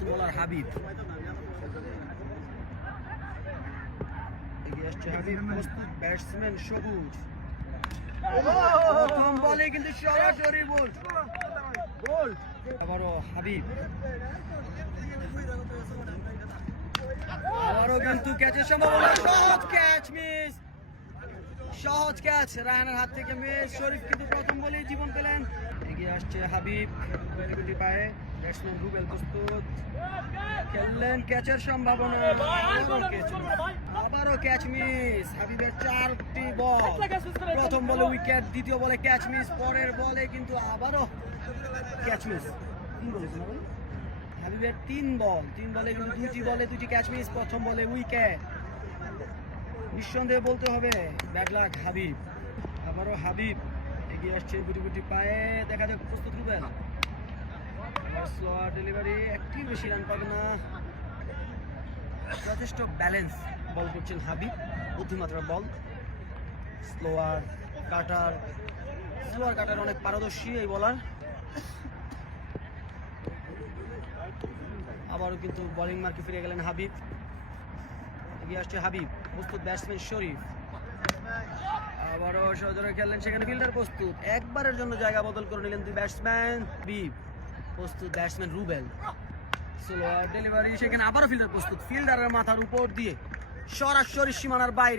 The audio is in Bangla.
নতুন বোলার হাবিব। এগিয়ে আসছে হাবিব, প্রস্তুত ব্যাটসম্যান সবুজ। প্রথম বলে কিন্তু সরাসরি বল, আবারও হাবিব, আবারও কিন্তু ক্যাচের সম্ভাবনা, সহজ ক্যাচ মিস, সহজ ক্যাচ রায়হানের হাত থেকে মিস। শরীফ কিন্তু প্রথম বলেই জীবন পেলেন। এগিয়ে আসছে হাবিব, গুটি পায়ে, ব্যাটসম্যান রুবেল প্রস্তুত, খেললেন, ক্যাচের সম্ভাবনা, আবারও ক্যাচ মিস। হাবিবের 4টি বল, প্রথম বলে উইকেট, দ্বিতীয় বলে ক্যাচ মিস, পরের বলে কিন্তু আবারও ক্যাচ মিস। হাবিবের 3 বলে কিন্তু 2টি বলে 2টি ক্যাচ মিস, প্রথম বলে উইকেট। নিঃসন্দেহে বলতে হবে ব্যাড লাক হাবিব। আবারও হাবিব এগিয়ে আসছে গুটি পায়ে, দেখা যাক প্রস্তুত রুবেল, স্লোয়ার ডেলিভারি, একটি বেশি রান পাবে না। যথেষ্ট ব্যালেন্স বল করছেন হাবিব, বুদ্ধিমাত্রার বল, স্লোয়ার কাটার অনেক পারদর্শী এই বলার। আবারও কিন্তু বোলিং মার্কে ফিরে গেলেন হাবিব। এগিয়ে আসছে হাবিব, প্রস্তুত ব্যাটসম্যান শরীফ, আবারও সজোরে খেললেন, সেখানে ফিল্ডার প্রস্তুত, একবারের জন্য জায়গা বদল করে নিলেন 2 ব্যাটসম্যান। হাবিব প্রস্তুত, ব্যাটসম্যান রুবেল, স্লোয়ার ডেলিভারি, সেখানে আবারও ফিল্ডার প্রস্তুত, ফিল্ডারের মাথার উপর দিয়ে সরাসরি সীমানার বাইরে।